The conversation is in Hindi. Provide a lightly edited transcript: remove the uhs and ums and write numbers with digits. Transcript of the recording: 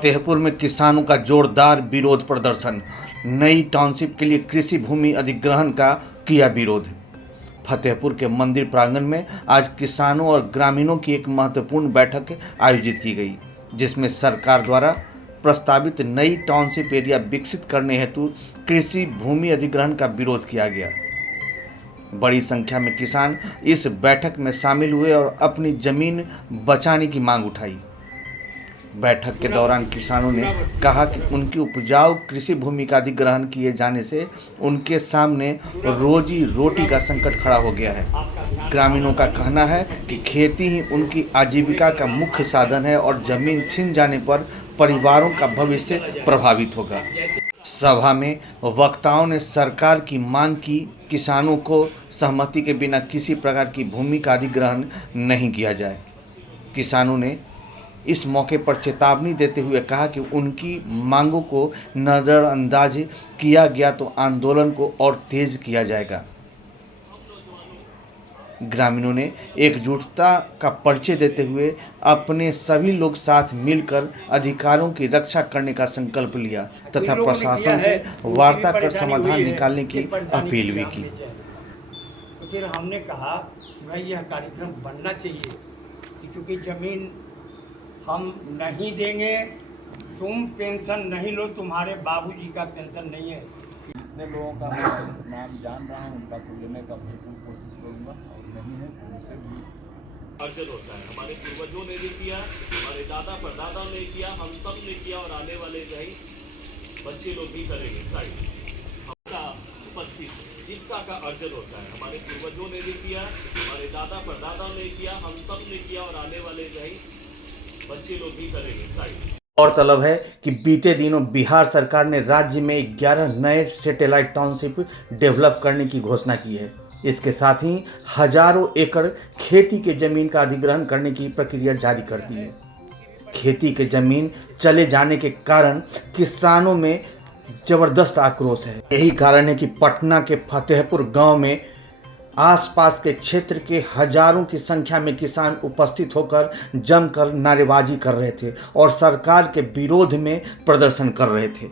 फतेहपुर में किसानों का जोरदार विरोध प्रदर्शन। नई टाउनशिप के लिए कृषि भूमि अधिग्रहण का किया विरोध। फतेहपुर के मंदिर प्रांगण में आज किसानों और ग्रामीणों की एक महत्वपूर्ण बैठक आयोजित की गई, जिसमें सरकार द्वारा प्रस्तावित नई टाउनशिप एरिया विकसित करने हेतु कृषि भूमि अधिग्रहण का विरोध किया गया। बड़ी संख्या में किसान इस बैठक में शामिल हुए और अपनी जमीन बचाने की मांग उठाई। बैठक के दौरान किसानों ने कहा कि उनकी उपजाऊ कृषि भूमि का अधिग्रहण किए जाने से उनके सामने रोजी रोटी का संकट खड़ा हो गया है। ग्रामीणों का कहना है कि खेती ही उनकी आजीविका का मुख्य साधन है और जमीन छिन जाने पर परिवारों का भविष्य प्रभावित होगा। सभा में वक्ताओं ने सरकार की मांग की किसानों को सहमति के बिना किसी प्रकार की भूमि का अधिग्रहण नहीं किया जाए। किसानों ने इस मौके पर चेतावनी देते हुए कहा कि उनकी मांगों को नज़रअंदाज किया गया तो आंदोलन को और तेज किया जाएगा। ग्रामीणों ने एकजुटता का परिचय देते हुए अपने सभी लोग साथ मिलकर अधिकारों की रक्षा करने का संकल्प लिया तथा प्रशासन से वार्ता कर समाधान निकालने की अपील भी की। तो फिर हमने कहा भाई यह कार्यक्रम बनना चाहिए, क्योंकि जमीन हम नहीं देंगे, तुम पेंशन नहीं लो, तुम्हारे बाबूजी का पेंशन नहीं है। जितने लोगों का मैं नाम जान रहा हूँ उनका तो लेने का भरपूर कोशिश करूँगा, और नहीं है तो उनसे भी अर्जन होता है। हमारे पूर्वजों ने भी किया, हमारे दादा परदादा ने किया, हम सब ने किया और आने वाले भाई बच्चे लोग भी करेंगे। हमारा उपस्थित जीविका का अर्जन होता है। हमारे पूर्वजों ने भी किया, हमारे दादा परदादा ने किया, हम सब ने किया और आने वाले भाई बच्चे लोग भी करेंगे। गौरतलब है कि बीते दिनों बिहार सरकार ने राज्य में 11 नए सैटेलाइट टाउनशिप डेवलप करने की घोषणा की है। इसके साथ ही हजारों एकड़ खेती के जमीन का अधिग्रहण करने की प्रक्रिया जारी कर दी है। खेती के जमीन चले जाने के कारण किसानों में जबरदस्त आक्रोश है। यही कारण है कि पटना के फतेहपुर गांव में आसपास के क्षेत्र के हजारों की संख्या में किसान उपस्थित होकर जमकर नारेबाजी कर रहे थे और सरकार के विरोध में प्रदर्शन कर रहे थे।